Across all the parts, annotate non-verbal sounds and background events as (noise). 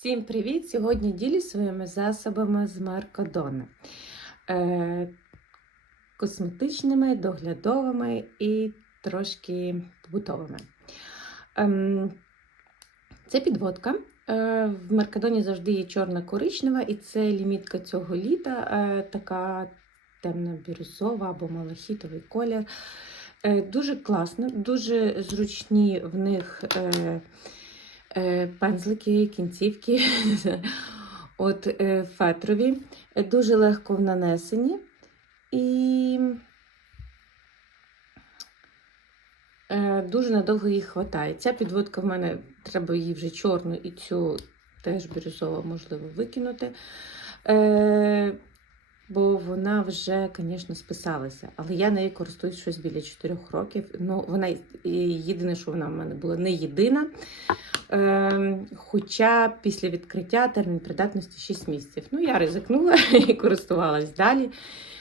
Всім привіт! Сьогодні ділюсь своїми засобами з Меркадона. Е, косметичними, доглядовими і трошки побутовими. Ем, це підводка. Е, в Меркадоні завжди є чорна коричнева, і це лімітка цього літа, е, така темно-бірюзова або малахітовий колір. Дуже класно, дуже зручні в них. Е, пензлики, кінцівки, (laughs) от е, фетрові, е, дуже легко в нанесенні. І дуже надовго їх вистачає. Ця підводка в мене треба її вже чорну і цю теж бірюзово, можливо, викинути. Бо вона вже, звісно, списалася. Але я нею користуюсь щось біля 4 років. Ну, вона єдине, що вона в мене була не єдина. Е, хоча після відкриття термін придатності 6 місяців. Ну, я ризикнула (laughs) і користувалась далі.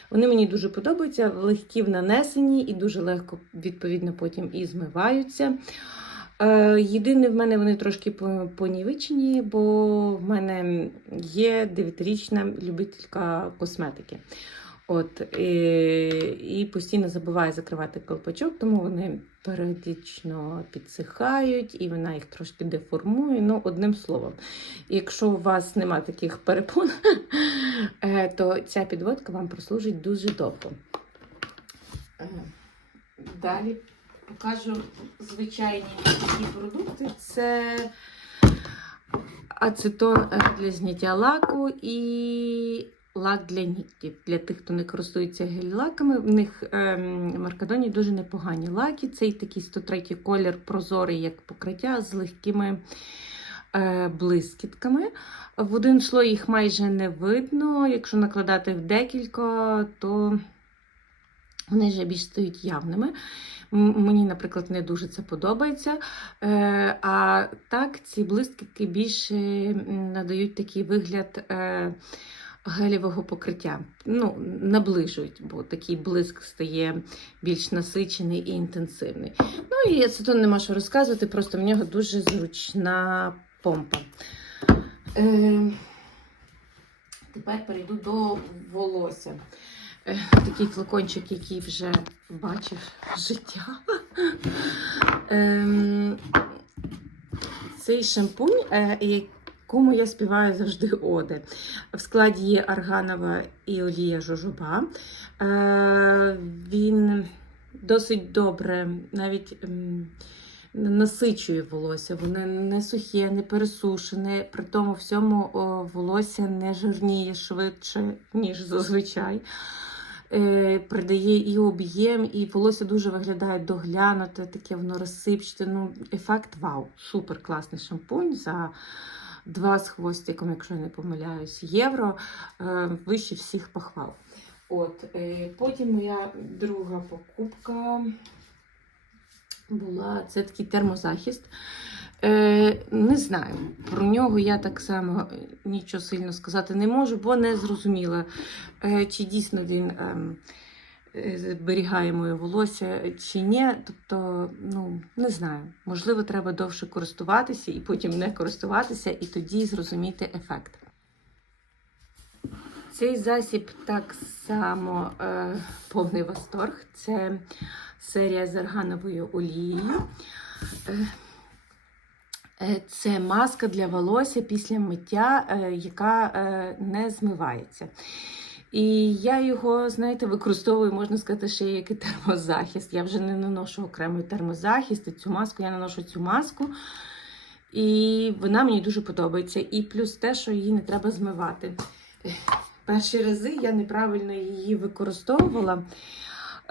Вони мені дуже подобаються, легкі в нанесенні і дуже легко, відповідно, потім і змиваються. Е, єдине, в мене вони трошки понівечені, бо в мене є 9-річна любителька косметики. От, і, і постійно забуває закривати колпачок, тому вони періодично підсихають, і вона їх трошки деформує. Ну, одним словом, якщо у вас нема таких перепон, (laughs) е, то ця підводка вам прослужить дуже довго. Е, Далі покажу звичайні такі продукти. Це ацетон для зняття лаку і лак для нігтів. Для тих, хто не користується гель-лаками, в них ем, в Маркадоні дуже непогані лаки. Цей такий 103 колір прозорий, як покриття, з легкими е, блискітками. В один слой їх майже не видно. Якщо накладати в декілька, то вони вже більш стають явними. Мені, наприклад, не дуже це подобається. Е, а так, ці блискітки більше надають такий вигляд е, гелєвого покриття. Ну, наближують, бо такий блиск стає більш насичений і інтенсивний. Ну і ацетон нема що розказувати, просто в нього дуже зручна помпа. Е, тепер перейду до волосся. Е, Такий флакончик, який вже бачив життя. Ем, Цей шампунь, е, якому я співаю завжди оди. В складі є арганова і олія жожоба. Е, Він досить добре, навіть ем, насичує волосся. Воно не сухе, не пересушене. При тому всьому волосся не жирніє швидше, ніж зазвичай. Е, придає і об'єм, і волосся дуже виглядає доглянуте, таке воно розсипчате. Ну, ефект вау. Супер класний шампунь за два з хвостиком, якщо я не помиляюсь, євро. Е, вище всіх похвал. От, е, потім моя друга покупка була це такий термозахист. Е, не знаю, про нього я так само е, нічого сильно сказати не можу, бо не зрозуміла, е, чи дійсно він ем, е, зберігає моє волосся, чи ні. Тобто, ну, не знаю. Можливо, треба довше користуватися і потім не користуватися, і тоді зрозуміти ефект. Цей засіб так само е, повний восторг. Це серія з аргановою олією. Е, Це маска для волосся після миття, е, яка е, не змивається. І я його, знаєте, використовую, можна сказати, ще як і термозахист. Я вже не наношу окремий термозахист, і цю маску я наношу цю маску. І вона мені дуже подобається. І плюс те, що її не треба змивати. Е, Перші рази я неправильно її використовувала.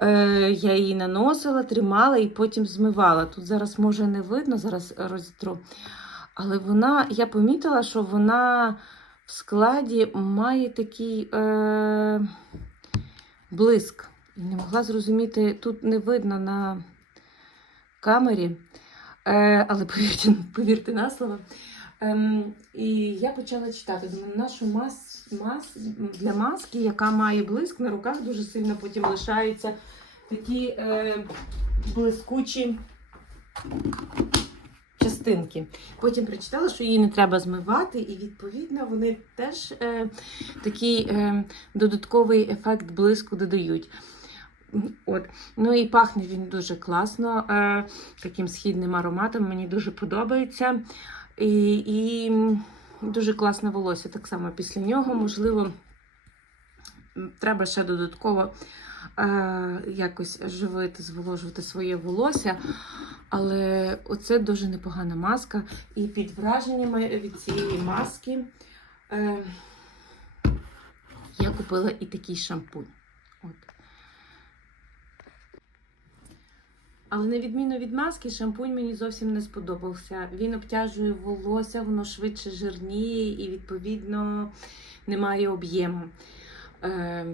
Е, я її наносила, тримала і потім змивала. Тут зараз може не видно, зараз розітру. Але вона, я помітила, що вона в складі має такий е, блиск. Не могла зрозуміти, тут не видно на камері, е, але (laughs) повірте, повірте на слово. Ем, і я почала читати. Думаю, нашу мас, мас, для маски, яка має блиск на руках, дуже сильно потім лишаються такі е, блискучі частинки. Потім прочитала, що її не треба змивати, і відповідно вони теж е, такий е, додатковий ефект блиску додають. От. Ну і пахне він дуже класно, е, таким східним ароматом. Мені дуже подобається. І, і дуже класне волосся так само після нього. Можливо, треба ще додатково е, якось живити, зволожувати своє волосся. Але оце дуже непогана маска. І під враженнями від цієї маски е, я купила і такий шампунь. От. Але на відміну від маски, шампунь мені зовсім не сподобався. Він обтяжує волосся, воно швидше жирніє і, відповідно, немає об'єму. Е,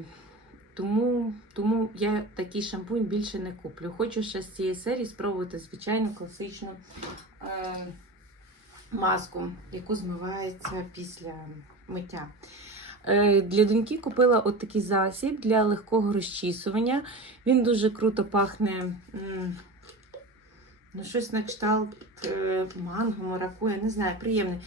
тому, тому я такий шампунь більше не куплю. Хочу ще з цієї серії спробувати звичайну класичну е, маску, яку змивається після миття. Е, Для доньки купила от такий засіб для легкого розчісування. Він дуже круто пахне. Ну, щось на кшталт е, манго, маракуя, не знаю, приємний.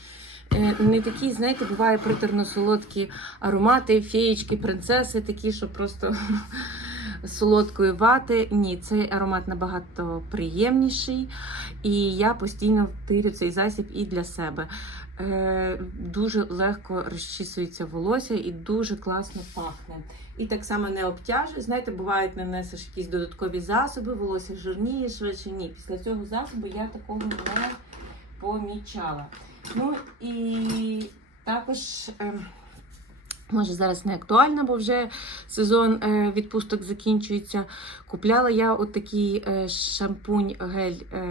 Е, Не такі, знаєте, буває приторно-солодкі аромати, феєчки, принцеси, такі, що просто (laughs) солодкої вати. Ні, цей аромат набагато приємніший. І я постійно втирю цей засіб і для себе. Е, Дуже легко розчісується волосся і дуже класно пахне. І так само не обтяжує. Знаєте, бувають, нанесеш якісь додаткові засоби, волосся жирніє швидше. Ні, після цього засобу я такого не помічала. Ну і також. ем, Може, зараз не актуальна, бо вже сезон е, відпусток закінчується. Купляла я от такий е, шампунь гель е,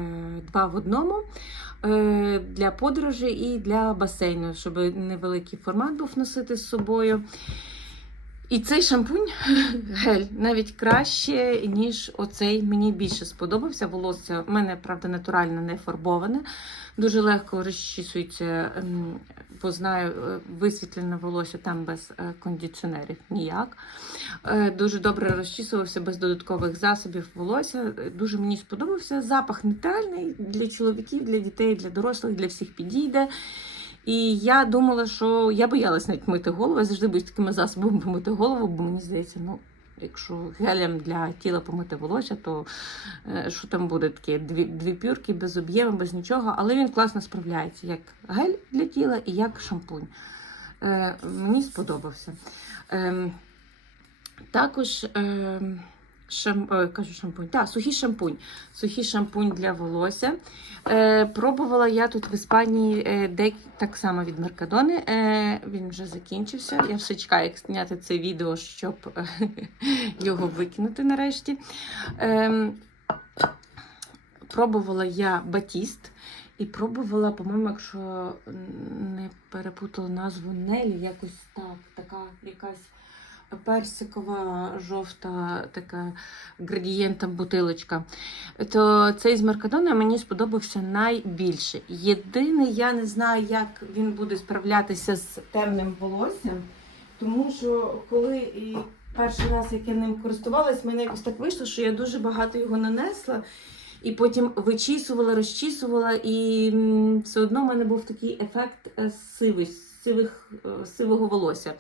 два в одному е, для подорожі і для басейну, щоб невеликий формат був носити з собою. І цей шампунь (laughs) гель навіть краще, ніж оцей. Мені більше сподобався. Волосся в мене, правда, натурально не фарбоване. Дуже легко розчісується, ем, бо знаю, е, висвітлене волосся там без е, кондиціонерів ніяк. Е, Дуже добре розчісувався без додаткових засобів волосся. Дуже мені сподобався. Запах нейтральний для чоловіків, для дітей, для дорослих, для всіх підійде. І я думала, що я боялась навіть мити голову. Я завжди боюсь такими засобами помити голову, бо мені здається, ну. Якщо гелем для тіла помити волосся, то е, що там буде таке? Дві, дві пюрки без об'єму, без нічого. Але він класно справляється як гель для тіла і як шампунь. Е, мені сподобався. Е, також е, шам, е, кажу шампунь, та, сухий шампунь. Сухий шампунь для волосся. Е, пробувала я тут в Іспанії е, дек, так само від Меркадони. Е, він вже закінчився. Я все чекаю, як зняти це відео, щоб е, (laughs) його викинути нарешті. Е, пробувала я батіст. І пробувала, по-моєму, якщо не перепутала назву Нелі, якось так, така якась персикова, жовта, така градієнтом бутилочка. То цей з Меркадона мені сподобався найбільше. Єдине, я не знаю, як він буде справлятися з темним волоссям, тому що коли і перший раз, як я ним користувалась, мене якось так вийшло, що я дуже багато його нанесла. І потім вичісувала, розчісувала, і все одно в мене був такий ефект е, сивий, сивих, е, сивого волосся.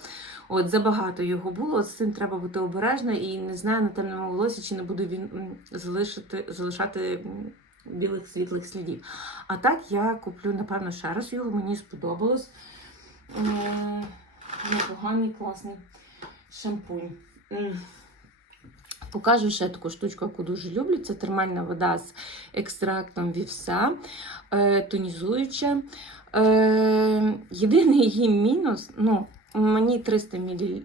От забагато його було. З цим треба бути обережно і не знаю на темному волосі, чи не буде він залишити, залишати білих світлих слідів. А так я куплю, напевно, ще раз його, мені сподобалось. М, Непоганий, класний шампунь. Покажу ще таку штучку, яку дуже люблю. Це термальна вода з екстрактом вівса, е, тонізуюча. Е, єдиний її мінус, ну, мені 300 мл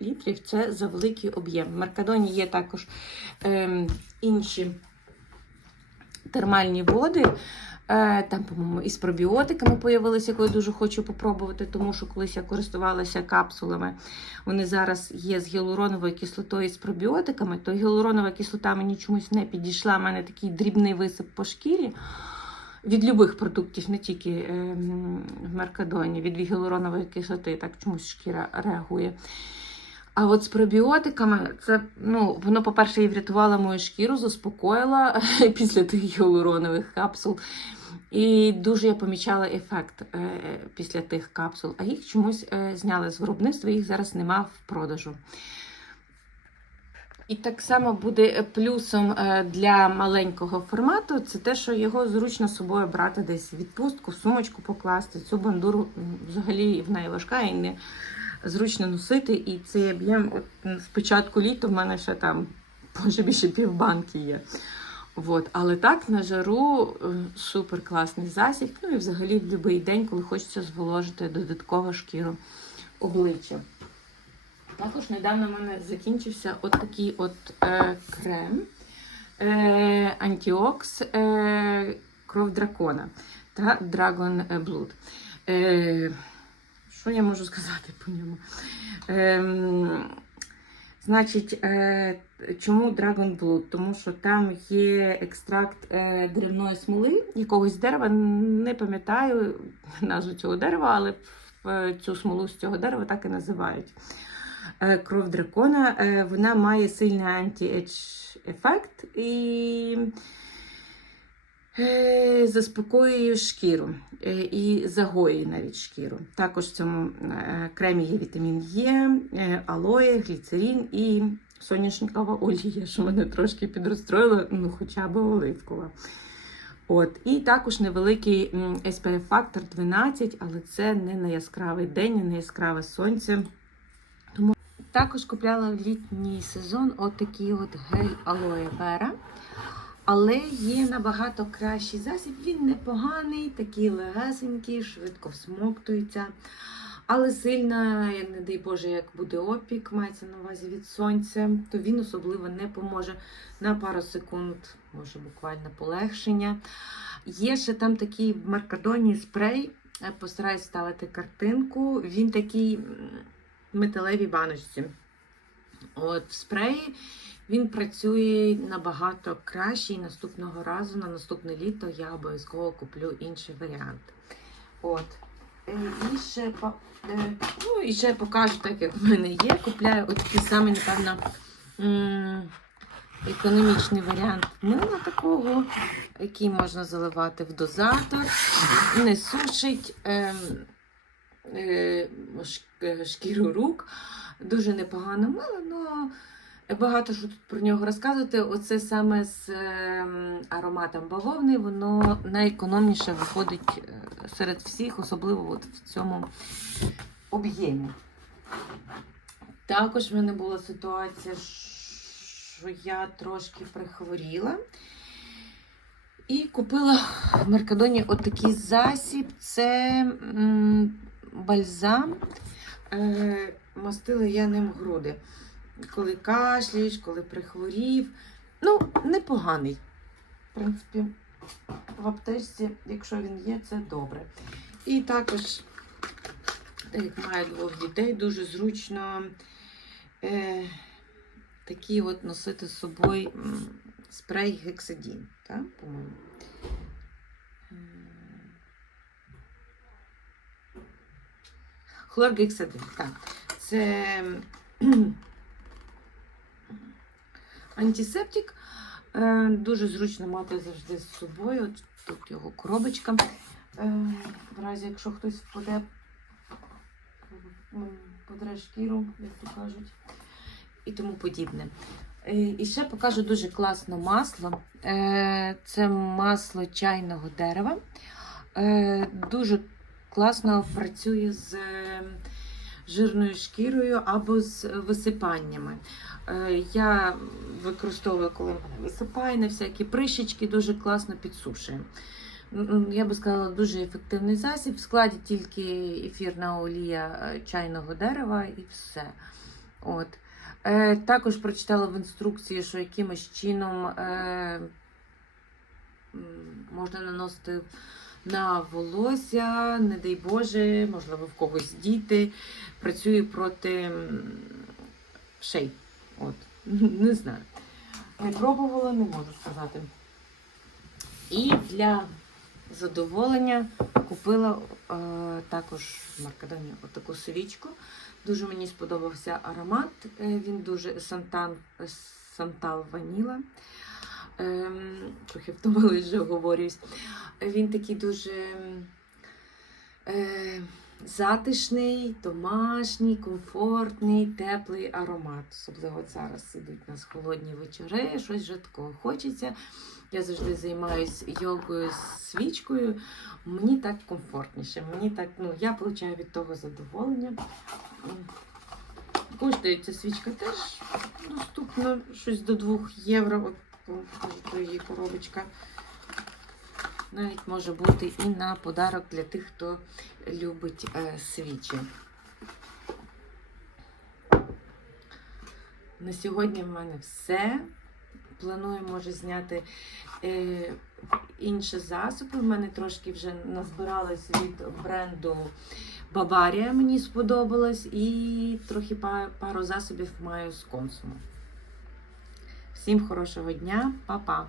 це за великий об'єм. В Меркадоні є також е, інші термальні води. Е, Там, по-моєму, із пробіотиками появилися, яку я дуже хочу попробувати, тому що колись я користувалася капсулами. Вони зараз є з гіалуроновою кислотою і з пробіотиками, то гіалуронова кислота мені чомусь не підійшла. У мене такий дрібний висип по шкірі. Від любих продуктів, не тільки е, в Меркадоні, від гіалуронової кислоти, так чомусь шкіра реагує. А от з пробіотиками, це, ну, воно, по-перше, і врятувало мою шкіру, заспокоїла (laughs) після тих гіалуронових капсул. І дуже я помічала ефект е, після тих капсул, а їх чомусь е, зняли з виробництва, їх зараз нема в продажу. І так само буде плюсом е, для маленького формату, це те, що його зручно з собою брати десь відпустку, сумочку покласти. Цю бандуру взагалі в неї важка і не зручно носити. І цей об'єм от, м, з початку літа в мене ще там (laughs) може більше півбанки є. От. Але так на жару е, супер класний засіб. Ну і взагалі в будь-який день, коли хочеться зволожити додатково шкіру обличчя. Також недавно в мене закінчився от такий от е, крем е, антіокс е, кров дракона та Dragon Blood. Е, що я можу сказати по ньому? Е, значить, е, чому Dragon Blood? Тому що там є екстракт е, деревної смоли, якогось дерева. Не пам'ятаю назву цього дерева, але в цю смолу з цього дерева так і називають. Е, Кров дракона, е, вона має сильний анті-едж ефект і е, заспокоює шкіру і загоює навіть шкіру. Також в цьому кремі є вітамін Е, алоє, гліцерин і соняшникова олія, що мене трошки підрозстроїло, ну хоча б оливкова. От, і також невеликий м, SPF фактор 12, але це не на яскравий день, не на яскраве сонце. Також купляла в літній сезон отакий от гель алоє вера. Але є набагато кращий засіб. Він непоганий, такий легесенький, швидко всмоктується. Але сильно, не дай Боже, як буде опік, мається на увазі від сонця, то він особливо не поможе на пару секунд, може буквально полегшення. Є ще там такий маркадоній спрей. е, Постараюсь ставити картинку. Він такий металевій баночці. От в спреї він працює набагато краще. І наступного разу, на наступне літо, я обов'язково куплю інший варіант. От. Е, І ще, е, ну, і ще покажу, так як в мене є. Купляю такий самий, напевно, економічний варіант мила такого, який можна заливати в дозатор, не сушить ем, шкіру рук. Дуже непогано мило, але багато що тут про нього розказувати. Оце саме з ем, ароматом бавовни, воно найекономніше виходить е, серед всіх, особливо от в цьому об'ємі. Також в мене була ситуація, що я трошки прихворіла. І купила в Меркадоні отакий засіб. Це бальзам. Е, мастила я ним груди. Коли кашляєш, коли прихворів. Ну, непоганий. В принципі, в аптечці, якщо він є, це добре. І також, так як маю двох дітей, дуже зручно е, такі от носити з собою спрей гексидін, по-моєму. Хлоргекс 1. Так, це (clears throat) антисептик. Е, дуже зручно мати завжди з собою. Тут його коробочка. Е, в разі, якщо хтось впаде, подре шкіру, як то кажуть, і тому подібне. Е, і ще покажу дуже класне масло. Це масло чайного дерева. Дуже класно працює з е, жирною шкірою або з висипаннями. Е, Я використовую, коли мене висипає на всякі прищечки, дуже класно підсушує. Я би сказала, дуже ефективний засіб. В складі тільки ефірна олія е, чайного дерева і все. От. Е, також прочитала в інструкції, що якимось чином е, можна наносити на волосся, не дай Боже, можливо, в когось діти. Працює проти шей. От. (laughs) Не знаю. Не пробувала, не можу сказати. І для задоволення купила е, також в Маркадоні отаку свічку. Дуже мені сподобався аромат. Е, Він дуже сантан, сантал ваніла. Ем, трохи втомилась вже говорюсь. Він такий дуже е, затишний, домашній, комфортний, теплий аромат. Особливо зараз ідуть у нас холодні вечори, щось вже такого хочеться. Я завжди займаюся йогою з свічкою. Мені так комфортніше. Мені так, ну, я отримую від того задоволення. Коштує ця свічка теж доступно, щось до 2 євро. То її коробочка. Навіть може бути і на подарок для тих, хто любить е, свічі. На сьогодні в мене все. Планую, може, зняти е, інші засоби. В мене трошки вже назбиралось від бренду Баварія, мені сподобалось, і трохи пару засобів маю з консуму. Всім хорошого дня, па-па!